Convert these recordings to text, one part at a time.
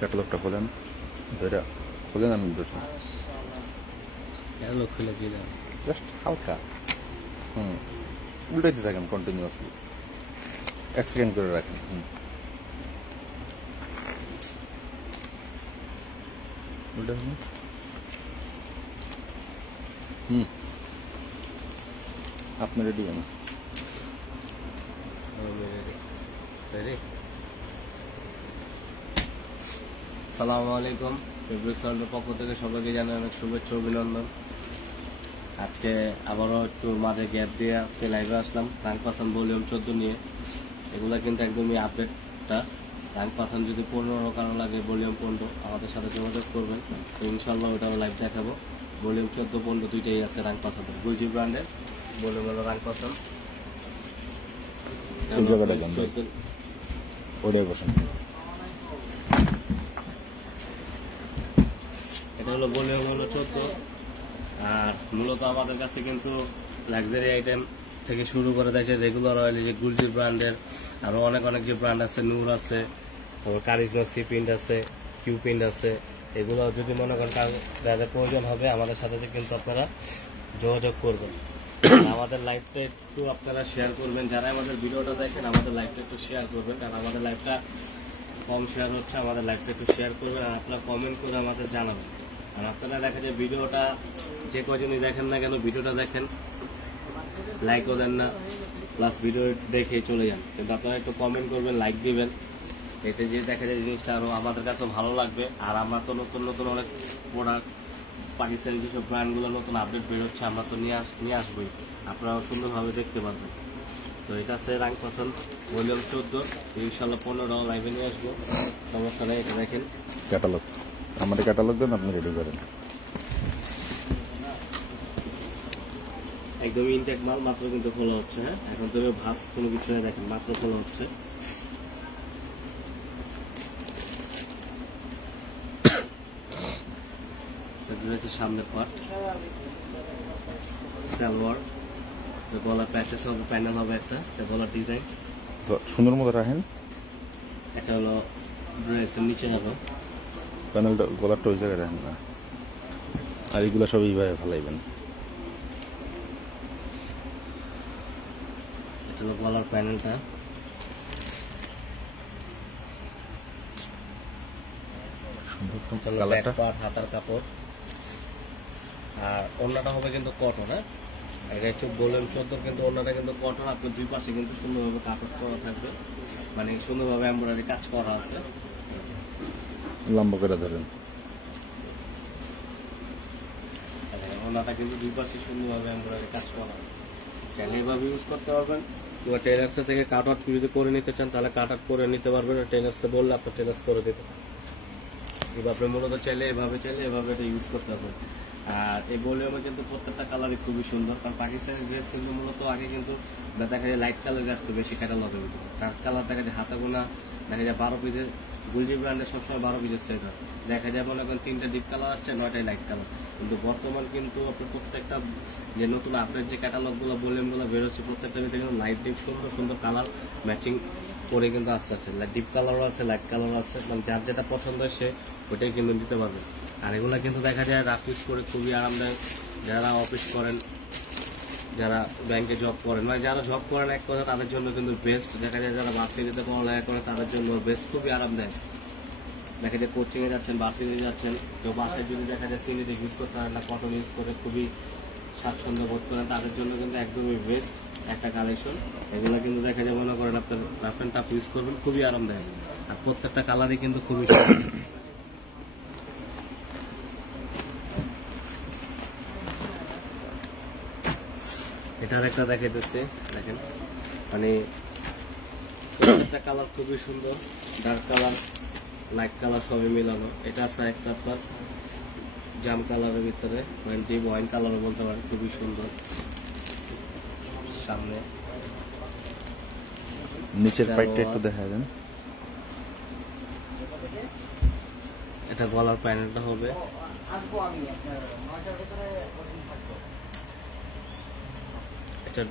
ক্যাটালগটা খোলেন, ধরে খোলেন, আমি ধরছি ক্যাটালগ খুলে কি দাও, জাস্ট হালকা উল্টাইতে থাকেন কন্টিনিউয়াসলি, 1 সেকেন্ড করে রাখেন। উল্টা আপনি রেডি কেন? সালামু আলাইকুম, ফেব্রুয়ারি পক্ষ থেকে সবাইকে জানাই অনেক শুভেচ্ছা অভিনন্দন। আজকে আবারও একটু মাঝে গ্যাপ দিয়ে আজকে লাইভে আসলাম র্যাঙ্ক পাসান ভলিউম 14 নিয়ে। এগুলা কিন্তু একদমই আপডেটটা। র্যাঙ্ক পাসান যদি 15 কারণ লাগে ভলিউম 15 আমাদের সাথে যোগাযোগ করবেন, তো ইনশাল্লাহ ওটাও লাইভ দেখাবো। ভলিউম 14-15 দুইটাই আছে র্যাঙ্ক পাসানের, গুলজি ব্র্যান্ডের ভলিউম হলো র্যাঙ্ক পাসান। এটা হলো ভলিউম হলো 14। আর মূলত আমাদের কাছে কিন্তু লাক্সারি আইটেম থেকে শুরু করে দেয় রেগুলার অয়েল, যে গুলজি ব্র্যান্ডের আরো অনেক অনেক যে ব্র্যান্ড আছে, নূর আছে, কারিজমা সি প্রিন্ট আছে, কিউ প্রিন্ট আছে। এগুলো যদি মনে করেন যাদের প্রয়োজন হবে আমাদের সাথে কিন্তু আপনারা যোগাযোগ করবেন। আমাদের লাইভটা একটু আপনারা শেয়ার করবেন, যারা আমাদের ভিডিওটা দেখেন আমাদের লাইভটা একটু শেয়ার করবেন, কারণ আমাদের লাইভটা কম শেয়ার হচ্ছে। আমাদের লাইভটা একটু শেয়ার করবেন আর আপনারা কমেন্ট করে আমাদের জানাবেন। আর আপনারা দেখা যায় ভিডিওটা যে কয়জনই দেখেন না কেন, ভিডিওটা দেখেন, লাইকও দেন না, প্লাস ভিডিও দেখে চলে যান, কিন্তু আপনারা একটু কমেন্ট করবেন, লাইক দিবেন। এতে যে দেখা যায় জিনিসটা আরো আমাদের কাছে ভালো লাগবে। আর আমরা তো নতুন নতুন অনেক প্রোডাক্ট, পাকিস্তানি যেসব ব্র্যান্ডগুলো নতুন আপডেট বেরোচ্ছে আমরা তো নিয়ে আসবোই, আপনারাও সুন্দরভাবে দেখতে পারবেন। তো এটা আছে র্যাঙ্ক পাসান ভলিউম 14, ইনশাল্লাহ 15 লাইভে নিয়ে আসবো, সমস্যা নেই। এটা দেখেন ক্যাটালগ, আমাদের ক্যাটালগ দেন, আপনি রেডি করেন। একদম ইনটেক মাল, মাত্র কিন্তু খোলা হচ্ছে। হ্যাঁ, এখন তো ভাস কোনো কিছু নেই, দেখেন মাত্র খোলা হচ্ছে। সামনের পার্ট সালোয়ার, গলার প্যাচেস হবে, প্যানেল হবে একটা, গলার ডিজাইন সুন্দর মতো রাখেন। এটা হলো ড্রেসের নিচে হবে প্যানেলটা, গলারটা ওই জায়গায় রাখেন না, আর এগুলো সব এইভাবে ফেলাইবেন। এটা হলো গলার প্যানেলটা, হাতার কাপড়, আর ওড়নাটা হবে কিন্তু কটন। হ্যাঁ, এটা একটু ভলিউম 14 কিন্তু ওড়নাটা কিন্তু কটন। আপনার দুই পাশে কিন্তু সুন্দরভাবে কাপড় করা থাকবে, মানে সুন্দরভাবে এমব্রয়ডারি কাজ করা আছে। লম্বা করে ধরেন, ওড়নাটা কিন্তু দুই পাশে সুন্দরভাবে এমব্রয়ডারি কাজ করা আছে। চাইলে এভাবে ইউজ করতে পারবেন, কিংবা টেলার্স থেকে কাট আউট যদি করে নিতে চান তাহলে কাট আউট করে নিতে পারবেন। টেলার্সে বললে আপনার টেলার্স করে দেবে। এবার আপনি মূলত চাইলে এভাবে এটা ইউজ করতে পারবেন। আর এই ভলিউমে কিন্তু প্রত্যেকটা কালারই খুবই সুন্দর, কারণ পাকিস্তানি ড্রেস কিন্তু মূলত আগে কিন্তু দেখা যায় লাইট কালার আসছে বেশি ক্যাটালগের ভিতরে। ডার্ক কালার দেখা যায় হাতা গোনা, দেখা যায় 12 পিসের, গুলজি ব্র্যান্ডের সবসময় 12 পিসের সেট হয়। দেখা যায় মনে করেন 3টা ডিপ কালার আসছে, 9টাই লাইট কালার। কিন্তু বর্তমান কিন্তু আপনার প্রত্যেকটা যে নতুন আপডেট যে ক্যাটালগুলো ভলিউমগুলো বেরোচ্ছে, প্রত্যেকটা ভিতরে কিন্তু লাইট ডিপ সুন্দর সুন্দর কালার ম্যাচিং করে কিন্তু আসতে আছে। ডিপ কালারও আছে, লাইট কালারও আছে, মানে যার যেটা পছন্দ হয় সে ওটাই কিন্তু নিতে পারবে। আর এগুলো কিন্তু দেখা যায় রাফ ইউজ করে খুবই আরামদায়ক। যারা অফিস করেন, যারা ব্যাংকে জব করেন, মানে যারা জব করেন এক কথা তাদের জন্য কিন্তু বেস্ট। দেখা যায় যারা ভার্সিটিতে পড়ালেখা করে তাদের জন্য বেস্ট, খুবই আরামদায়ক। দেখা যায় কোচিংয়ে যাচ্ছেন, ভার্সিটিতে যাচ্ছেন, কেউ বাসায় যদি দেখা যায় সিনিতে ইউজ করতে পারেন না, কটন ইউজ করে খুবই স্বাচ্ছন্দ্য বোধ করেন, তাদের জন্য কিন্তু একদমই বেস্ট একটা কালেকশন। এগুলো কিন্তু দেখা যায় মনে করেন আপনার রাফ অ্যান্ড টাফ ইউজ করবেন, খুবই আরামদায়ক। আর প্রত্যেকটা কালারই কিন্তু খুবই এটার একটা দেখাইতেছে, দেখেন মানে প্রত্যেকটা কালার খুবই সুন্দর, ডার্ক কালার, লাইট কালার সবই মিলানো। এটা আছে একটা আপনার জাম কালারের ভিতরে, ডিপ ওয়াইন কালারও বলতে পারেন, খুবই সুন্দর। সামনে নিচের পাইটটা একটু দেখা দেন। এটা গলার প্যানেলটা হবে, এটা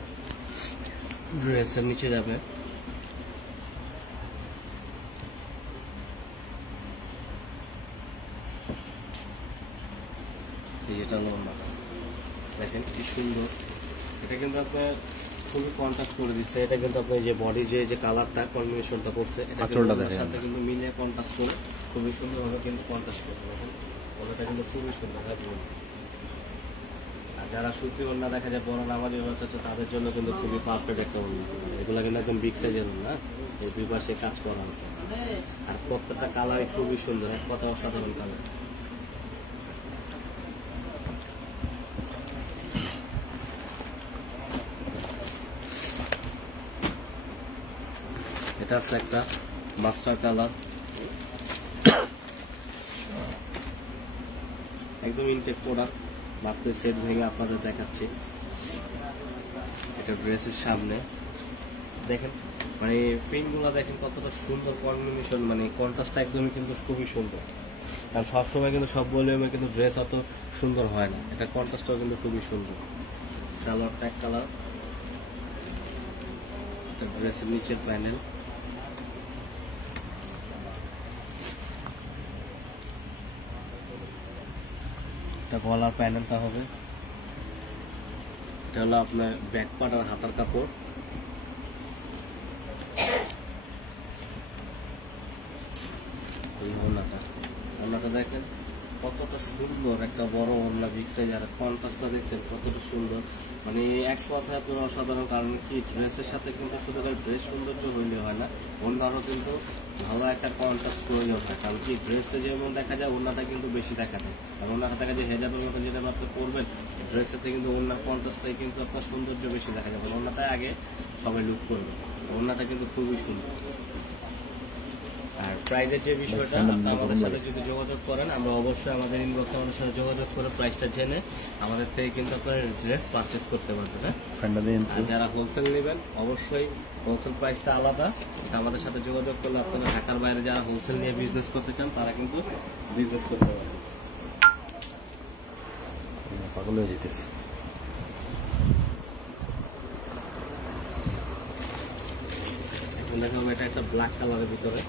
ড্রেসের নিচে যাবে। যেটা হলো ওড়নাটা, দেখেন কি সুন্দর। এটা কিন্তু আপনার খুবই কন্ট্রাস্ট করে দিচ্ছে। এটা কিন্তু আপনি যে বডি যে কালারটা কম্বিনেশনটা করছে, এটা আঁচলটা দেখেন সাথে কিন্তু মিলিয়ে কন্ট্রাস্ট করে খুবই সুন্দরভাবে কিন্তু কন্ট্রাস্ট করছে। দেখেন ওড়নাটা কিন্তু খুবই সুন্দর। আর যারা সুতি ওড়না দেখা যায় বড় নামাজি বাচ্চা তাদের জন্য কিন্তু খুবই পারফেক্ট একটা ওড়না। এগুলো কিন্তু একদম বিগ সাইজের ওড়না, এই দুই পাশে কাজ করা আছে। আর প্রত্যেকটা কালার খুবই সুন্দর, এক কথা অসাধারণ কালার। এটা আছে একটা মাস্টার কালার, একদম ইনটেক প্রোডাক্ট। মাত্র সেট ভেঙে আপনাদের দেখাচ্ছি। এটা ড্রেসের সামনে দেখেন, মানে প্রিন্টগুলো দেখেন কতটা সুন্দর কম্বিনেশন, মানে কন্ট্রাস্টটা একদমই কিন্তু খুবই সুন্দর। কারণ সবসময় কিন্তু সব ভলিউমে কিন্তু ড্রেস অত সুন্দর হয় না, এটা কন্ট্রাস্টটাও কিন্তু খুবই সুন্দর। সালোয়ার ট্যাগ কালার, এটা ড্রেসের নিচের প্যানেল, এটা গলার প্যানেলটা হবে। এটা হলো আপনার ব্যাক পার্ট আর হাতার কাপড়। এই ওড়নাটা দেখেন কতটা সুন্দর, একটা বড় ওড়না বিগ সাইজ, আর কন্ট্রাস্টটা দেখছেন কতটা সুন্দর। মানে এক কথায় আপনার অসাধারণ। কারণ কি ড্রেসের সাথে কিন্তু শুধু ড্রেস সৌন্দর্য হইলে হয় না, ওড়নারও কিন্তু ভালো একটা কন্ট্রাস্ট প্রয়োজন হয়। কারণ কি ড্রেসে যেমন দেখা যায় ওড়নাটা কিন্তু বেশি দেখা যায়, আর ওড়নাটা দেখা যায় হেজাবের মতো যেটা আপনি করবেন ড্রেসের থেকে, কিন্তু ওড়নার কন্ট্রাস্টটাই কিন্তু আপনার সৌন্দর্য বেশি দেখা যাবে। ওড়নাটাই আগে সবাই লুক করবে, ওড়নাটা কিন্তু খুবই সুন্দর। আর প্রাইসের যে বিষয়টা, আমাদের সাথে যদি যোগাযোগ করেন, আমরা অবশ্যই আমাদের ইনবক্সে আমাদের সাথে যোগাযোগ করে প্রাইসটা জেনে আমাদের থেকে কিন্তু আপনার ড্রেস পারচেস করতে পারবেন। আর যারা হোলসেল নেবেন অবশ্যই হোলসেল প্রাইসটা আলাদা, এটা আমাদের সাথে যোগাযোগ করলে আপনারা ঢাকার বাইরে যারা হোলসেল নিয়ে বিজনেস করতে চান তারা কিন্তু বিজনেস করতে পারবেন। পাগল হয়ে যেতেছে। এখন দেখলাম এটা একটা ব্ল্যাক কালারের ভিতরে,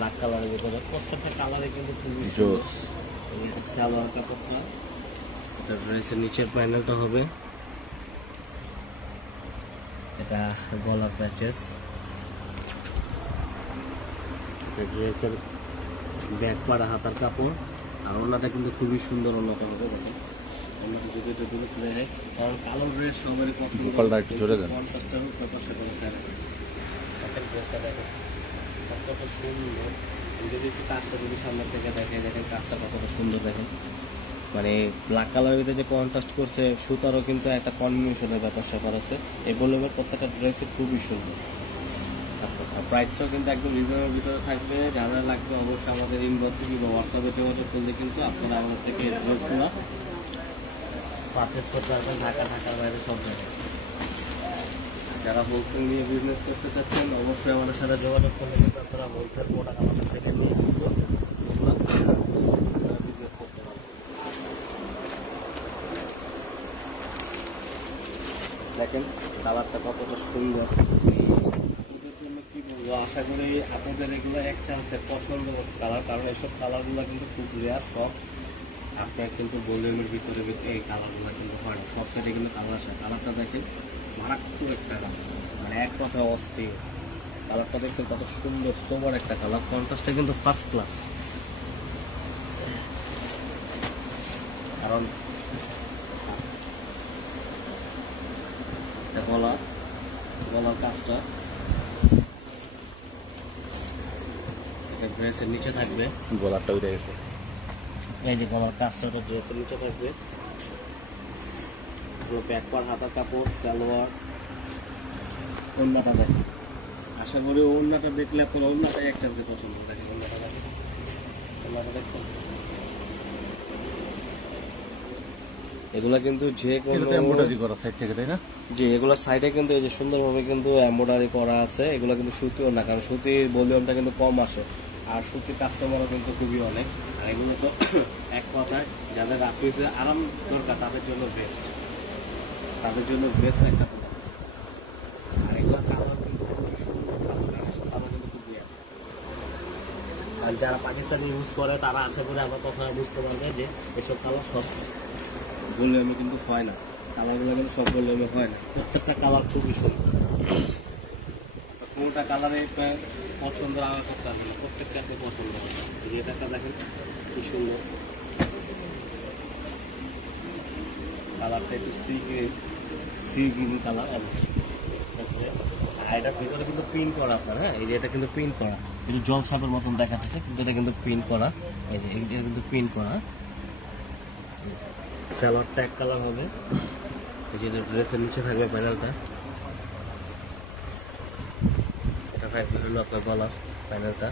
ব্ল্যাক কালারের ভিতরে। প্রত্যেকটা কালারে কিন্তু খুবই সুন্দর। এটা সালোয়ার কাপড়টা, এটা ড্রেসের নিচের প্যানেলটা হবে, এটা গলার প্যাচেস, এটা ড্রেসের ব্যাক পাড়া হাতার কাপড়। আর ওড়নাটা কিন্তু খুবই সুন্দর ওড়নাটা হবে। দেখেন ওড়নাটা যদি এটা দূরে খুলে যায়, কারণ কালো ড্রেস সবারই পছন্দ। একটু জোরে দেন। ড্রেসটা দেখেন কত সুন্দর। যদি একটু কাজটা যদি সামনে থেকে দেখে, দেখেন কাজটা কতটা সুন্দর। দেখেন মানে ব্ল্যাক কালারের ভিতরে যে কন্ট্রাস্ট করছে, সুতারও কিন্তু একটা কম্বিনেশনের ব্যাপার স্যাপার আছে। এই ভলিউমের প্রত্যেকটা ড্রেসে খুবই সুন্দর। প্রাইসটাও কিন্তু একদম রিজনেবল ভিতরে থাকবে। যারা লাগবে অবশ্যই আমাদের ইনবক্সে কিংবা হোয়াটসঅ্যাপে যোগাযোগ করলে কিন্তু আপনারা আমাদের থেকে ড্রেসগুলো পারচেস করতে পারবেন ঢাকার বাইরে সব জায়গায়। যারা হোলসেল নিয়ে বিজনেস করতে চাচ্ছেন অবশ্যই আমাদের সাথে যোগাযোগ করলে কিন্তু আপনারা হোলসেল প্রোডাক্ট আমাদের থেকে নিয়ে বিজনেস করতে পারবেন। দেখেন কালারটা কতটা সুন্দর। এদের জন্য কি বলবো, আশা করি আপনাদের এগুলো এক চান্সের পছন্দ কালার। কারণ এইসব কালারগুলো কিন্তু খুব রেয়ার, সব আপনার কিন্তু ভলিউমের ভিতরে এই কালারগুলো কিন্তু হয় না। সব সাইডে কিন্তু কালার আসে। কালারটা দেখেন মারাত্মক একটা কালার, মানে এক কথা অস্থির। কালারটা দেখছেন কত সুন্দর সোবার একটা কালার, কন্ট্রাস্টটা কিন্তু ফার্স্ট ক্লাস। কারণ গলার কাজটা এটা ড্রেসের নিচে থাকবে, গলারটা উঠে গেছে। এই যে গলার কাজটা ড্রেসের নিচে থাকবে। ব্যাক পার্ট হাতার কাপড়, সালোয়ার, ওড়নাটা দেখেন। আশা করি ওড়নাটা দেখলে আপনার ওড়নাটাই এক চান্সে পছন্দ। দেখেন ওড়নাটা দেখেন, ওড়নাটা দেখছেন। এগুলা কিন্তু যে কোনো এমব্রয়ডারি করা সাইড থেকে, তাই না? জি, এগুলোর সাইডে কিন্তু এই যে সুন্দরভাবে কিন্তু এমব্রয়ডারি করা আছে। এগুলো কিন্তু সুতিও না, কারণ সুতির ভলিউমটা কিন্তু কম আসে, আর সুতির কাস্টমারও কিন্তু খুবই অনেক। আর এগুলো তো এক কথায় যাদের রাফিজে আরাম দরকার তাদের জন্য বেস্ট, তাদের জন্য বেস্ট একটা প্রোডাক্ট। যারা পাকিস্তানি ইউজ করে তারা আশা করি আমার কথা বুঝতে পারবে যে এসব কালার সব ভলিউমে কিন্তু হয় না, কালারগুলো কিন্তু সব ভলিউমে হয় না, প্রত্যেকটা কালার খুবই সুন্দর। কোনটা কালারে পছন্দ আমার করতে আসবে না, প্রত্যেকটা আপনি পছন্দ হবে। যেটা দেখেন কি সুন্দর কালারটা, একটু সি গ্রিন কালার। আর এটার ভিতরে কিন্তু প্রিন্ট করা আপনার, হ্যাঁ এই যে এটা কিন্তু প্রিন্ট করা, একটু জল সাপের মতন দেখা যাচ্ছে কিন্তু এটা কিন্তু প্রিন্ট করা, এই যে এটা কিন্তু প্রিন্ট করা। সালোয়ার ট্যাগ কালার হবে, এই যে ড্রেসের নিচে থাকবে প্যানেলটা, এটা থাকবে হলো আপনার গলার প্যানেলটা।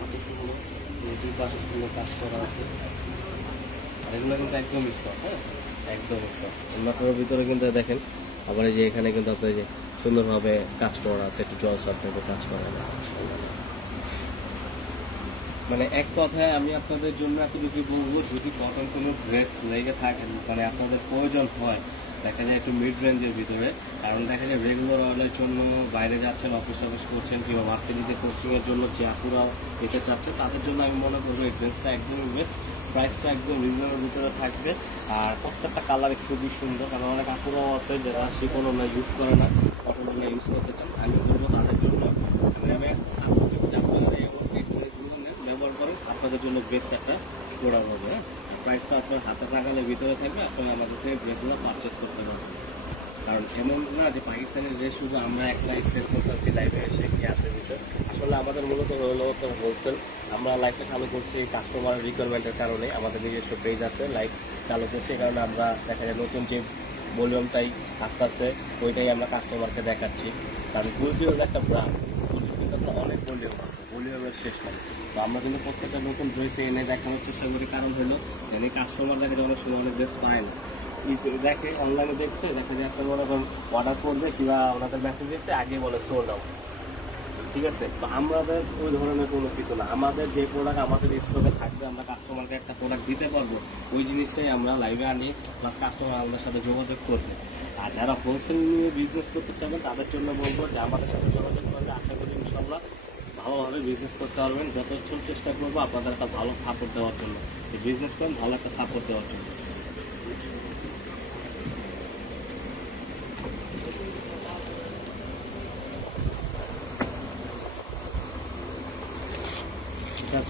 কত সুন্দর, দুই পাশে সুন্দর কাজ করা আছে, আর এগুলো কিন্তু একদম স্টক, হ্যাঁ একদম স্টক। অন্যটার ভিতরে কিন্তু দেখেন আবার এই যে এখানে কিন্তু আপনার যে সুন্দরভাবে কাজ করা আছে, একটু জল সাপটাকে কাজ করা যায়। মানে এক কথায় আমি আপনাদের জন্য এতটুকু বলবো, যদি কটন কোনো ড্রেস লেগে থাকে, মানে আপনাদের প্রয়োজন হয়, দেখা যায় একটু মিড রেঞ্জের ভিতরে, কারণ দেখা যায় রেগুলার অয়েলের জন্য বাইরে যাচ্ছেন, অফিস করছেন, কিংবা ভার্সিটিতে কোচিংয়ের জন্য যে আপুরা পেতে চাচ্ছে, তাদের জন্য আমি মনে করবো এই ড্রেসটা একদমই বেস্ট। প্রাইসটা একদম রিজনেবল ভিতরে থাকবে, আর প্রত্যেকটা কালার খুবই সুন্দর। কারণ অনেক আপুরাও আছে যারা শিকন ওনা ইউজ করে না, কটন ওনা ইউজ করতে চান, আমি বলবো তাদের জন্য আমি একটা সাপোর্ট ব্যবহার করেন, আপনাদের জন্য বেস্ট একটা প্রোডাক্ট হবে। হ্যাঁ, প্রাইসটা আপনার হাতে লাগালের ভিতরে থাকবে, আপনি আমাদের থেকে ড্রেসগুলো পারচেস করতে পারবেন। কারণ এমন না যে পাকিস্তানের ড্রেস শুধু আমরা একলাই সেল করতেছি লাইভে এসে কি আসে বিষয়, আসলে আমাদের মূলত হলো তো হোলসেল। আমরা লাইভটা চালু করছি কাস্টমারের রিকোয়ারমেন্টের কারণে, আমাদের নিজস্ব পেজ আছে, লাইভ চালু করছি, এই কারণে আমরা দেখা যায় নতুন যে ভলিউমটাই আস্তে আস্তে ওইটাই আমরা কাস্টমারকে দেখাচ্ছি। কারণ গুলজি হলো একটা ব্র্যান্ড, গুলজির কিন্তু আপনার অনেক ভলিউম আছে, ভলিউমের শেষ নাই। তো আমরা কিন্তু প্রত্যেকটা নতুন ড্রেসে এনে দেখানোর চেষ্টা করি, কারণ হলো এনে কাস্টমার দেখা যায় অনেক সময় অনেক ড্রেস পায় না, দেখে অনলাইনে দেখছে, দেখা যায় একটা মনে করেন অর্ডার করবে কিংবা ওনাদের মেসেজ দিচ্ছে আগে বলে সোল্ড আউট, ঠিক আছে। তো আমাদের ওই ধরনের কোনো কিছু না, আমাদের যে প্রোডাক্ট আমাদের স্টকে থাকবে, আমরা কাস্টমারকে একটা প্রোডাক্ট দিতে পারবো, ওই জিনিসটাই আমরা লাইভে আনি, প্লাস কাস্টমার আমাদের সাথে যোগাযোগ করবে। আর যারা হোলসেল নিয়ে বিজনেস করতে চাবেন তাদের জন্য বলবো যে আমাদের সাথে যোগাযোগ করলে আশা করি ইনশাল্লাহ ভালোভাবে বিজনেস করতে পারবেন। যথেষ্ট চেষ্টা করবো আপনাদের একটা ভালো সাপোর্ট দেওয়ার জন্য, বিজনেস করেন ভালো একটা সাপোর্ট দেওয়ার জন্য।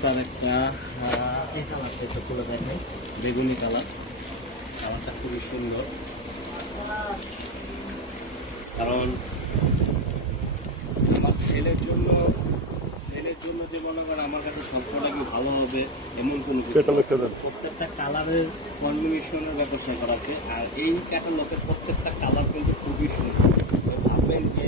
স্যার একটা এই কালারটা খুলে দেখেন, বেগুনি কালার, কালারটা খুবই সুন্দর। কারণ আমার ছেলের জন্য যে মনে করেন আমার কাছে সব প্রোডাক্টই ভালো হবে এমন কোনো কিছু, প্রত্যেকটা কালারের কম্বিনেশনের ব্যাপার স্যাপার আছে। আর এই ক্যাটালগের প্রত্যেকটা কালার কিন্তু খুবই সুন্দর। ভাববেন যে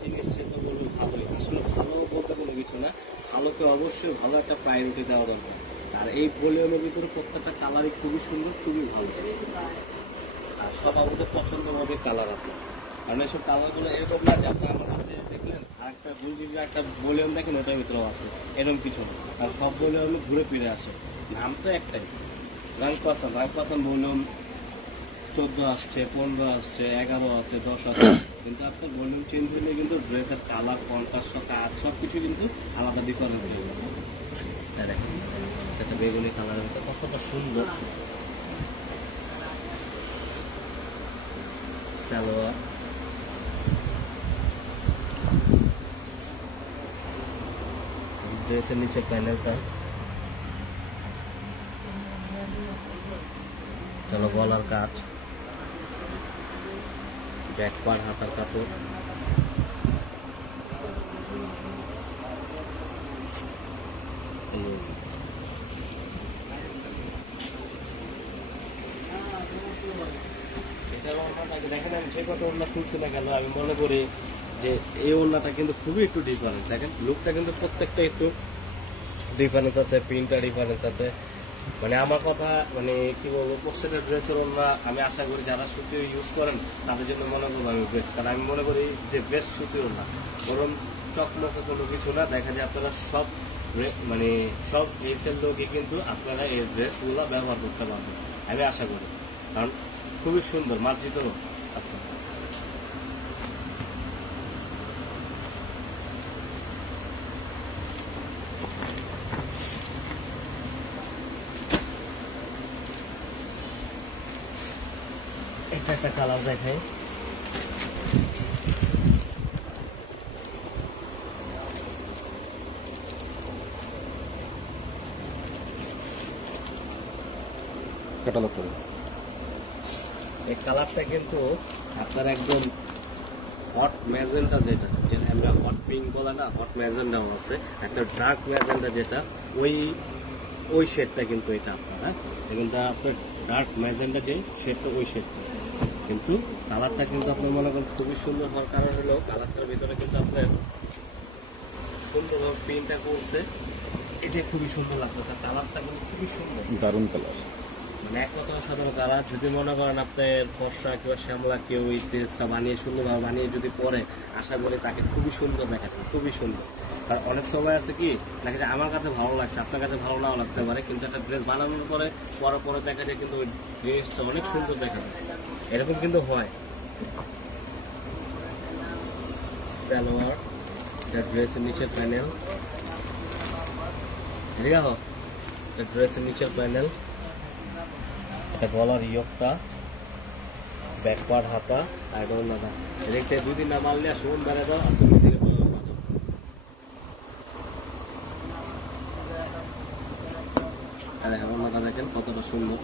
জিনিস সে তো বলবে ভালোই, আসলে ভালো বলতে কোনো কিছু না, ভালোকে অবশ্যই ভালো একটা প্রায়োরিটি দেওয়া দরকার। আর এই ভলিউমের ভিতরে প্রত্যেকটা কালারই খুবই সুন্দর, খুবই ভালো, আর সব আমাদের পছন্দ হবে কালার আছে। কারণ এইসব কালারগুলো এরকম না যে আপনি আমার কাছে দেখলেন আরেকটা একটা ভলিউম দেখেন ওটার ভিতরেও আছে, এরকম কিছু না। আর সব ভলিউমে ঘুরে ফিরে আসে, নাম তো একটাই রাংপাসান ভলিউম 14 আসছে, 15 আসছে, 11 আছে, 10 আছে, কিন্তু আপনার ভলিউম চেঞ্জ হলে কিন্তু ড্রেসের কালার, কন্ট্রাস্ট, কাজ সব কিছু কিন্তু আলাদা ডিফারেন্স হয়ে যাবে। দেখেন একটা বেগুনি কালারের ভিতরে কতটা সুন্দর সালোয়ার, ড্রেসের নিচে প্যানেলটা, চলো গলার কাজ, ব্যাক পার্ট, হাতার কাপড়, দেখেন আমি যে কত ওড়না খুলছি না কেন, আমি মনে করি যে এই ওড়নাটা কিন্তু খুবই একটু ডিফারেন্স। দেখেন লুকটা কিন্তু প্রত্যেকটা একটু ডিফারেন্স আছে, প্রিন্টটা ডিফারেন্স আছে। মানে আমার কথা মানে কি বলবো, প্রত্যেকটা ড্রেসের ওড়না আমি আশা করি যারা সুতি ইউজ করেন তাদের জন্য মনে করবো আমি বেস্ট। কারণ আমি মনে করি যে বেস্ট সুতি ওড়না, বরং চকমকে কোনো কিছু না, দেখা যায় আপনারা সব মানে সব এইচএল লোকই কিন্তু আপনারা এই ড্রেসগুলো ব্যবহার করতে পারবেন আমি আশা করি, কারণ খুবই সুন্দর মার্জিত আপনার। এটা একটা কালার দেখাই, ক্যাটালগ করে। এই কালারটা কিন্তু আপনার একদম হট ম্যাজেন্টা, যেটা আমরা হট পিঙ্ক বলে না, হট ম্যাজেন্টাও আছে, একটা ডার্ক ম্যাজেন্টা যেটা ওই শেডটা কিন্তু এটা আপনার, হ্যাঁ কিন্তু আপনার ডার্ক ম্যাজেন্টা যে শেডটা ওই শেডটা কিন্তু কালারটা কিন্তু আপনার মনে করেন খুবই সুন্দর হওয়ার কারণ হলো কালারটার ভিতরে কিন্তু আপনার সুন্দরভাবে প্রিন্টটা করছে, এটা খুবই সুন্দর লাগতেছে, কালারটা কিন্তু খুবই সুন্দর, দারুণ কালার, মানে এক কথা সাধারণ কালার। যদি মনে করেন আপনার ফর্সা কিংবা শ্যামলা কেউ এই ড্রেসটা বানিয়ে সুন্দরভাবে বানিয়ে যদি পরে, আশা করি তাকে খুবই সুন্দর দেখাবে, খুবই সুন্দর। আর অনেক সময় আছে কি দেখা যায় আমার কাছে ভালো লাগছে, আপনার কাছে ভালো নাও লাগতে পারে, কিন্তু একটা ড্রেস বানানোর পরে পরে দেখা যায় কিন্তু ওই ড্রেসটা অনেক সুন্দর দেখা যায়, এরকম কিন্তু হয়। সালোয়ার, ড্রেসের নিচের প্যানেল, ঠিক আছে, ড্রেসের নিচের প্যানেল, গলার ইয়কটা, ব্যাকওয়ার্ড হাতা, আর ওড়নাটা। দেখতে 2 দিন না মারলে আর সুমন বেড়ে দাও আর তুমি দিকে ওড়নাটা দেখেন কতটা সুন্দর,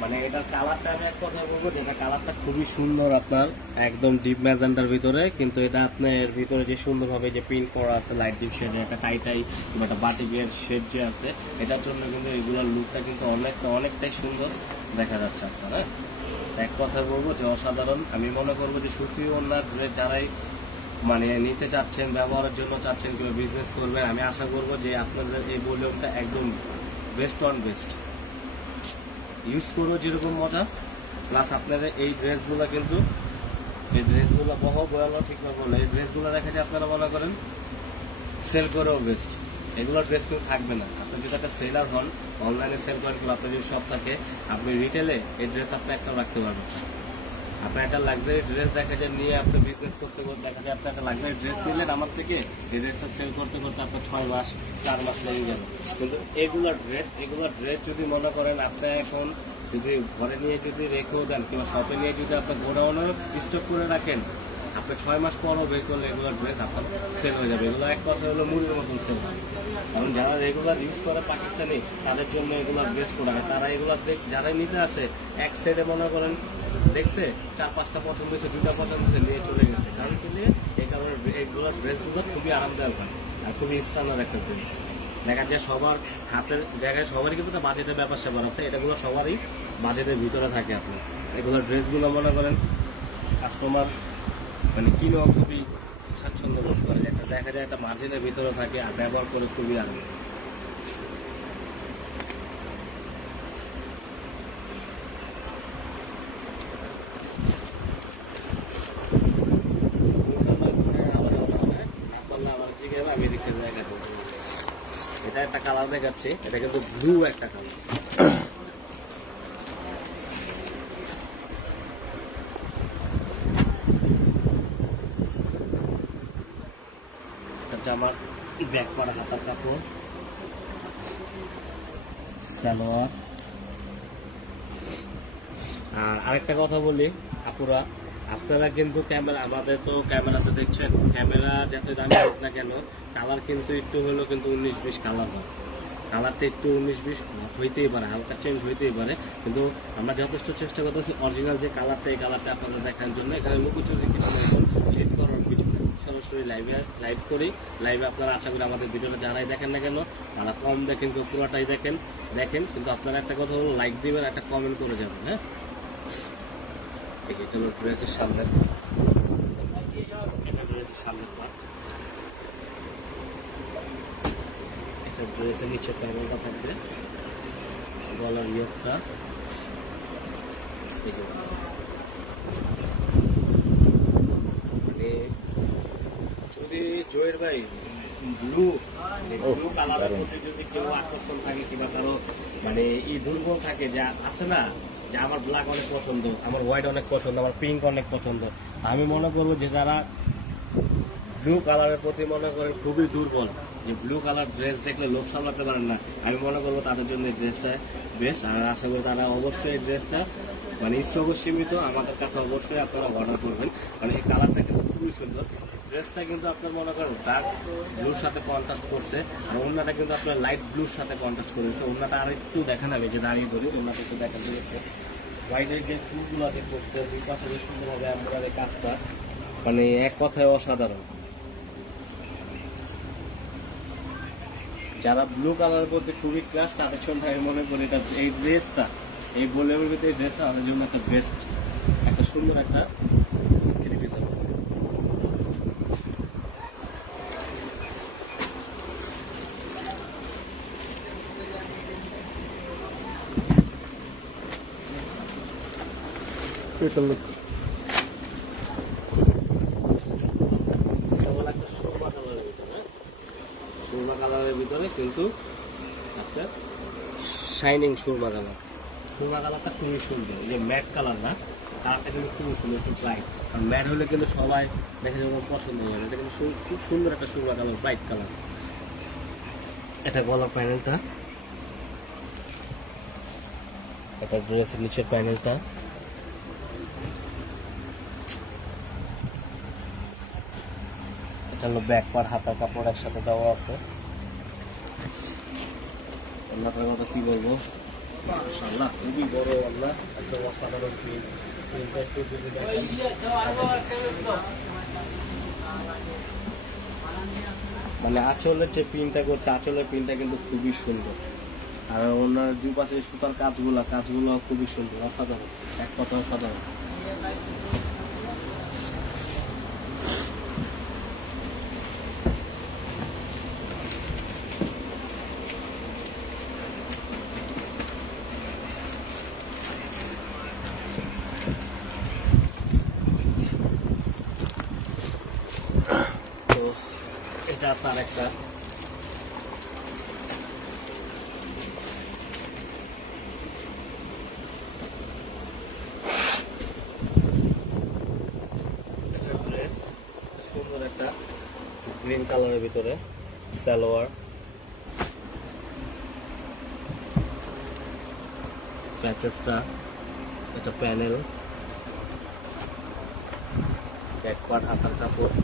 মানে এটার কালারটা আমি এক কথা বলবো, যেটা কালারটা খুবই সুন্দর আপনার একদম ডিপ ম্যাজেন্টার ভিতরে, কিন্তু এটা আপনার ভিতরে যে সুন্দরভাবে যে প্রিন্ট করা আছে লাইট ডিপ শেডের, একটা টাই কিংবা একটা বাটিকের শেড যে আছে, এটার জন্য কিন্তু এগুলোর লুকটা কিন্তু অনেকটাই সুন্দর দেখা যাচ্ছে আপনার। হ্যাঁ, এক কথা বলবো যে অসাধারণ। আমি মনে করবো যে সুতি ওড়নার ড্রেস যারাই মানে নিতে চাচ্ছেন, ব্যবহারের জন্য চাচ্ছেন কিংবা বিজনেস করবেন, আমি আশা করবো যে আপনাদের এই ভলিউমটা একদম বেস্ট অন বেস্ট ইউজ করবো, যেরকম মজা প্লাস আপনারা এই ড্রেসগুলো কিন্তু এই ড্রেসগুলো বয়ালো ঠিক না বললো, এই ড্রেসগুলো দেখা যায় আপনারা মনে করেন সেল করেও বেস্ট, এগুলো ড্রেস কিন্তু থাকবে না। আপনি যদি একটা সেলার হন, অনলাইনে সেল করেন কিংবা আপনার যদি শপ থাকে, আপনি রিটেলে এই ড্রেস আপনি একটাও রাখতে পারবেন। আপনার একটা লাক্সারি ড্রেস দেখা যায় নিয়ে আপনি বিজনেস করতে করতে দেখা যায় আপনি একটা লাক্সারি ড্রেস নিলেন আমার থেকে, এই ড্রেসটা সেল করতে করতে আপনার 6 মাস 4 মাস লেগে যাবে। কিন্তু এগুলো ড্রেস যদি মনে করেন আপনি এখন যদি ঘরে নিয়ে যদি রেখেও দেন কিংবা শপে নিয়ে যদি আপনি গোডাউনে স্টক করে রাখেন, আপনি 6 মাস পরও বের করলে এগুলো ড্রেস আপনার সেল হয়ে যাবে। এগুলো এক কথা হলো মুড়ির মতন সেল হয়, কারণ যারা রেগুলার ইউজ করে পাকিস্তানি তাদের জন্য এগুলো ড্রেস করা হয়। তারা এগুলো যারা নিতে আসে এক সাইডে মনে করেন দেখছে 4-5টা পছন্দ হয়েছে, 2টা পছন্দ হয়েছে, নিয়ে চলে গেছে। কারণ কি এই কারণে এইগুলো ড্রেসগুলো খুবই আরামদায়ক হয় আর খুবই স্ট্যান্ডার্ড একটা ড্রেস। দেখা যায় সবার হাতের জায়গায় সবারই কিন্তু একটা বাজেটের ব্যাপার স্যাপার আছে, এটাগুলো সবারই বাজেটের ভিতরে থাকে। আপনার এগুলো ড্রেসগুলো মনে করেন কাস্টমার মানে কিনেও খুবই স্বাচ্ছন্দ্য বোধ করে, একটা দেখা যায় একটা মার্জিনের ভিতরে থাকে আর ব্যবহার করে খুবই আরাম। আমি দেখতে জায়গা এটা একটা কালার দেখাচ্ছি, এটা কিন্তু ব্লু একটা কালার, জামার ব্যাক করা হাতার কাপড়, সালোয়ার। আর আরেকটা কথা বলি আপুরা, আপনারা কিন্তু ক্যামেরা, আমাদের তো ক্যামেরাতে দেখছেন, ক্যামেরা যত দামি হোক না কেন কালার কিন্তু একটু হলেও কিন্তু 19-20 কালার হয়, কালারটা একটু 19-20 হইতেই পারে, হালকা চেঞ্জ হইতেই পারে, কিন্তু আমরা যথেষ্ট চেষ্টা করতেছি অরিজিনাল যে কালারটা, এই কালারটা আপনাদের দেখার জন্য। এখানে লুকোচুরি কিছু সেট করার কিছু সরাসরি লাইভ করি, লাইভে আপনারা আশা করি আমাদের ভিডিওটা যারাই দেখেন না কেন তারা কম দেখেন কেউ পুরোটাই দেখেন, কিন্তু আপনারা একটা কথা হলো লাইক দিবেন, একটা কমেন্ট করে যাবেন। হ্যাঁ, এটা হলো ড্রেসের সামনের, এটা ড্রেসের সামনের পার্ট, এটা ড্রেসের নিচে প্যানেলটা থাকবে, গলার ইয়কটা, মানে যদি জয়ের ভাই ব্লু কালারের মধ্যে যদি কেউ আকর্ষণ থাকে কিংবা কারো মানে এই দুর্বল থাকে যে আছে না যে আমার ব্ল্যাক অনেক পছন্দ, আমার হোয়াইট অনেক পছন্দ, আমার পিঙ্ক অনেক পছন্দ, আমি মনে করবো যে যারা ব্লু কালারের প্রতি মনে করেন খুবই দুর্বল, যে ব্লু কালার ড্রেস দেখলে লোভ সামলাতে পারেন না, আমি মনে করবো তাদের জন্য এই ড্রেসটা বেস্ট। আর আশা করি তারা অবশ্যই এই ড্রেসটা মানে স্টক সীমিত, আমাদের কাছে অবশ্যই আপনারা অর্ডার করবেন, কারণ এই কালারটা কিন্তু খুবই সুন্দর। ড্রেসটা কিন্তু আপনার মনে করেন ডার্ক ব্লুর সাথে কন্ট্রাস্ট করছে, আর ওড়নাটা কিন্তু আপনার লাইট ব্লুর সাথে কন্ট্রাস্ট করেছে। ওড়নাটা আর একটু দেখেন, আমি যে দাঁড়িয়ে ধরি ওড়নাটা একটু দেখেন, হোয়াইটের যে ফুলগুলো যে করছে দুই পাশে যে সুন্দরভাবে এমব্রয়ডারি কাজটা, মানে এক কথায় অসাধারণ। যারা ব্লু কালারের প্রতি খুবই ক্লাস তাদের জন্য আমি মনে করি এটা এই ড্রেসটা, এই ভলিউমের ভিতরে ড্রেসটা তাদের জন্য একটা বেস্ট, একটা সুন্দর একটা সুরমা কালারের ভিতরে কিন্তু একটা শাইনিং সুরমা কালার। সুরমা কালারটা খুবই সুন্দর, এই যে ম্যাট কালার না, কালারটা কিন্তু খুবই সুন্দর, একটু ব্রাইট। আর ম্যাট হলে কিন্তু সবাই দেখে যখন পছন্দ হয়ে যাবে। এটা কিন্তু খুব সুন্দর একটা সুরমা কালার, ব্রাইট কালার। এটা গলার প্যানেলটা, এটা ড্রেসের নিচের প্যানেলটা, এটা হলো ব্যাক পার, হাতার কাপড় একসাথে দেওয়া আছে। আল্লাহর কথা কি বলবো, মাশাআল্লাহ খুবই বড়, আল্লাহ একদম অসাধারণ প্রিন্ট। মানে আঁচলের যে প্রিন্টটা করছে, আঁচলের প্রিন্টটা কিন্তু খুবই সুন্দর। আর ওনার দুই পাশে সুতার কাজগুলো খুবই সুন্দর, অসাধারণ, এক কথা অসাধারণ। তো এটা আছে আর একটা, ড্রেস সুন্দর একটা গ্রিন কালারের ভিতরে সালোয়ার, প্যাচেসটা, এটা প্যানেল, ব্যাক পার্ট, হাতার কাপড়,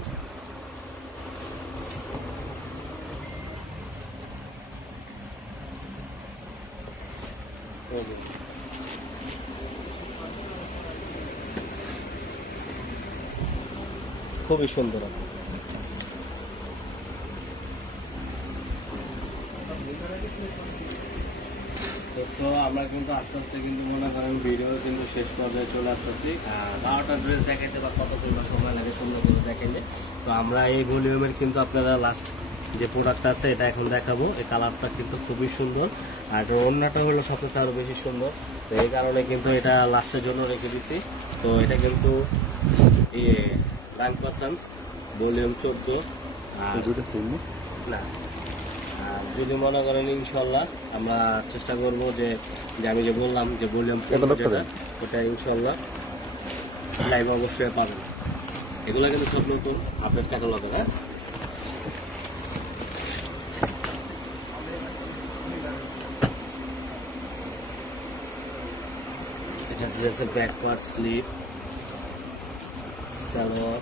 খুবই সুন্দর। তো আমরা কিন্তু আস্তে আস্তে কিন্তু মনে করেন ভিডিও কিন্তু শেষ পর্যায়ে চলে আসতেছি। 12টা ড্রেস দেখাইতে বা কত পরিমাণ সময় লাগে সুন্দর করে দেখাইলে। তো আমরা এই ভলিউমের কিন্তু আপনারা লাস্ট যে প্রোডাক্ট আছে এটা এখন দেখাবো। এই কালারটা কিন্তু খুবই সুন্দর, আর ওড়নাটা হলো সবথেকে আরো বেশি সুন্দর। তো এই কারণে কিন্তু এটা লাস্টের জন্য রেখে দিছি। তো এটা কিন্তু 9% ভলিউম 14। আর না, যদি মনে করেন ইনশাল্লাহ আমরা চেষ্টা করবো যে আমি যে বললাম যে ভলিউম ওটা ইনশাল্লাহ লাইভ অবশ্যই পাবেন। এগুলো কিন্তু সব নতুন আপডেট ক্যাটালগে। হ্যাঁ, এটা ড্রেসের ব্যাক পার্ট, স্লিভ, সালোয়ার,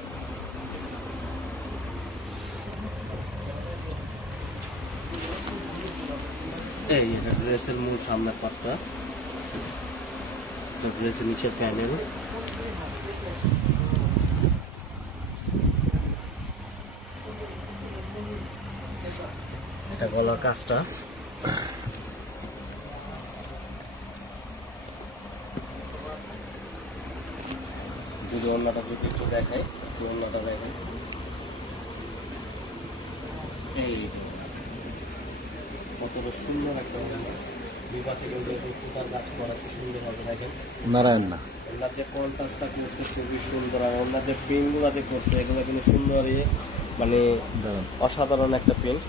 এই এটা ড্রেসের মূল সামনের পাটটা, ড্রেসের নিচের প্যানেল, এটা গলার কাজটা, যদি অন্যটা যদি একটু দেখাই, অন্যটা দেখাই, এই কতটা সুন্দর একটা দুই পাশে কিন্তু সুতার কাজ করা কি সুন্দর হবে দেখেন। নারায়ণ না, ওনার যে কন্ট্রাস্টটা করছে খুবই সুন্দর, আর ওনার যে প্রিন্টগুলো যে করছে এগুলো কিন্তু সুন্দর মানে দাঁড়ান। অসাধারণ একটা প্রিন্ট।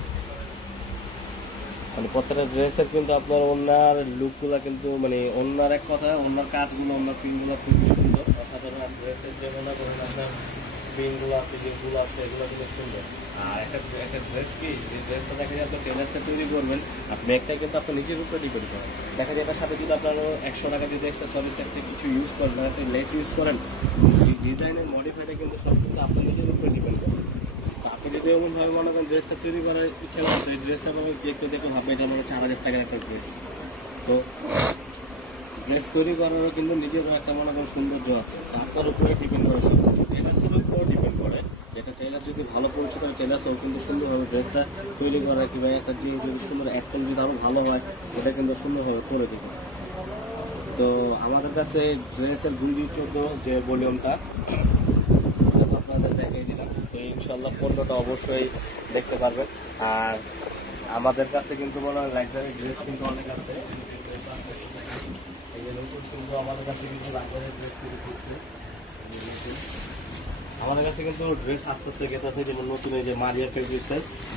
মানে প্রত্যেকটা ড্রেসের কিন্তু আপনার ওনার লুকগুলো কিন্তু মানে ওনার এক কথা, ওনার কাজগুলো, ওনার প্রিন্টগুলো খুবই সুন্দর, অসাধারণ। আর ড্রেসের যে মনে করেন আপনার প্রিন্টগুলো আছে, যেগুলো আছে, এগুলো কিন্তু সুন্দর। আর একটা একটা ড্রেস কি, যে ড্রেসটা দেখা যায় আপনি টেলার্সে তৈরি করবেন, আপনি একটা কিন্তু আপনার নিজের উপরে ডিপেন্ড করেন। দেখা যায় এটার সাথে যদি আপনার 100 টাকা যদি এক্সেসরিজ একটা কিছু ইউজ করেন, মানে একটা লেস ইউজ করেন, এই ডিজাইনের মডিফাইটা কিন্তু সব কিন্তু আপনার নিজের উপরে ডিপেন্ড করে। আপনি যদি এমনভাবে মনে করেন ড্রেসটা তৈরি করার ইচ্ছা করছে, এই ড্রেসটা আপনার দেখতে দেখতে ভাববে এটা মনে 4000 টাকার একটা ড্রেস। তো ড্রেস তৈরি করারও কিন্তু নিজের একটা মনে করেন সৌন্দর্য আছে, আপনার উপরে ডিপেন্ড করে সব কিছু। টেলার্সের উপরে ডিপেন্ড করে, যেটা টেলার যদি ভালো পরিচিত করে, টেলার্সও কিন্তু সুন্দরভাবে ড্রেসটা তৈরি করা কিংবা একটা যে যদি সুন্দর একটা যদি আরও ভালো হয়, এটা কিন্তু সুন্দরভাবে করে দেবে। তো আমাদের কাছে ড্রেসের গুন্ডি 14 যে ভলিউমটা আপনাদের দেখিয়ে দিলাম। তো ইনশাল্লাহ পণ্যটা অবশ্যই দেখতে পারবেন। আর আমাদের কাছে কিন্তু মনে হয় লাক্সারি ড্রেস কিন্তু অনেক আছে। এই যে নতুন কিন্তু আমাদের কাছে কিন্তু লাক্সারি ড্রেস কিন্তু করছে। আমাদের কাছে কিন্তু ড্রেস আস্তে আস্তে গেছে, যেমন নতুন এই যে মারিয়া ফেব্রিক্স,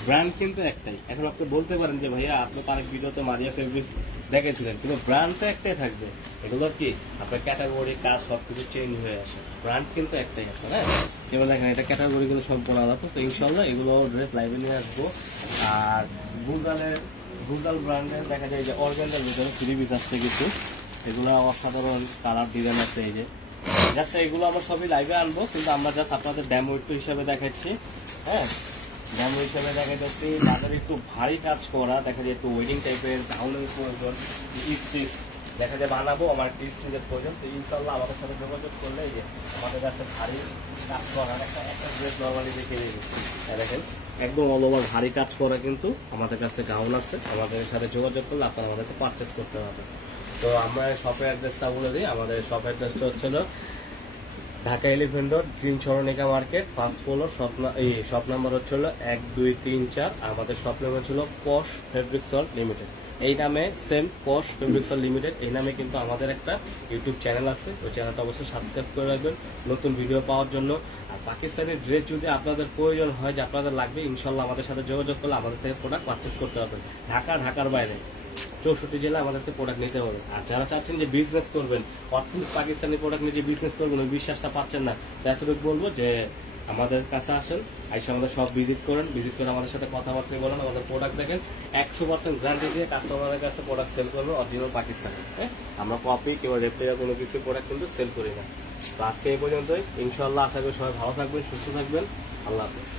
ব্র্যান্ড কিন্তু একটাই। এখন আপনি বলতে পারেন যে ভাইয়া আপনি আরেক ভিডিওতে মারিয়া ফেব্রিক্স দেখেছিলেন, কিন্তু ব্র্যান্ড তো একটাই থাকবে। এগুলো কি আপনার ক্যাটাগরি কাজ সবকিছু চেঞ্জ হয়ে আসে, ব্র্যান্ড কিন্তু একটাই আছে। হ্যাঁ, যেমন দেখেন এটা ক্যাটাগরি গুলো সম্পূর্ণ আলাদা। তো ইনশাল্লাহ এগুলো ড্রেস লাইভে নিয়ে আসবো। আর গুজাল ব্র্যান্ডের দেখা যায় যে অর্গানজার ভিতরে থ্রি পিস আসছে কিছু, এগুলো অসাধারণ কালার ডিজাইন আছে। এই যে জাস্ট এগুলো আমরা সবই লাইভে আনবো, কিন্তু আমরা জাস্ট আপনাদের ড্যামো একটু হিসাবে দেখাচ্ছি। হ্যাঁ, ড্যামো হিসাবে দেখা যাচ্ছে যাদের একটু ভারী কাজ করা, দেখা যায় একটু ওয়েডিং টাইপের গাউনের প্রয়োজন, স্টিচ দেখা যায় বানাবো, আমার একটু স্টিচের প্রয়োজন। তো ইনশাল্লাহ আমাদের সাথে যোগাযোগ করলে এই যে আমাদের কাছে ভারী কাজ করার একটা ড্রেস নর্মালি দেখে দেখেন একদম অল ওভার ভারী কাজ করা কিন্তু আমাদের কাছে গাউন আছে। আমাদের সাথে যোগাযোগ করলে আপনারা আমাদেরকে পারচেস করতে পারবেন। তো আমরা শপের অ্যাড্রেসটা বলে দিই। আমাদের শপ অ্যাড্রেসটা হচ্ছিল Dhaka elephant road, green Saranika market, first floor. Shop number হচ্ছিল 1, 2, 3, 4। আমাদের শপ নাম্বার ছিল পশ ফেব্রিক্স ওয়ার্ল্ড লিমিটেড। এই নামে সেম পশ ফেব্রিক্স ওয়ার্ল্ড লিমিটেড এই নামে কিন্তু আমাদের একটা ইউটিউব চ্যানেল আছে। ওই চ্যানেলটা অবশ্যই সাবস্ক্রাইব করে রাখবেন নতুন ভিডিও পাওয়ার জন্য। আর পাকিস্তানি ড্রেস যদি আপনাদের প্রয়োজন হয়, যে আপনাদের লাগবে, ইনশাল্লাহ আমাদের সাথে যোগাযোগ করলে আমাদের থেকে প্রোডাক্ট পারচেস করতে পারবেন। ঢাকার বাইরে 64 জেলা আমাদের থেকে প্রোডাক্ট নিতে হবে। আর যারা চাচ্ছেন যে বিজনেস করবেন, অর্থনৈতিক পাকিস্তানি প্রোডাক্ট নিয়ে যে বিজনেস করবেন, ওই বিশ্বাসটা পাচ্ছেন না, এতটুকু বলবো যে আমাদের কাছে আসেন, আইসা আমাদের সব ভিজিট করেন, ভিজিট করে আমাদের সাথে কথাবার্তা বলেন, আমাদের প্রোডাক্ট দেখেন, 100% গ্যারান্টি দিয়ে কাস্টমারের কাছে প্রোডাক্ট সেল করবো অরিজিনাল পাকিস্তানি। হ্যাঁ, আমরা কপি কিংবা রেপ্লিকা কোনো কিছু প্রোডাক্ট কিন্তু সেল করি না। তো আজকে এই পর্যন্তই। ইনশাল্লাহ আশা করি সবাই ভালো থাকবেন, সুস্থ থাকবেন। আল্লাহ হাফেজ।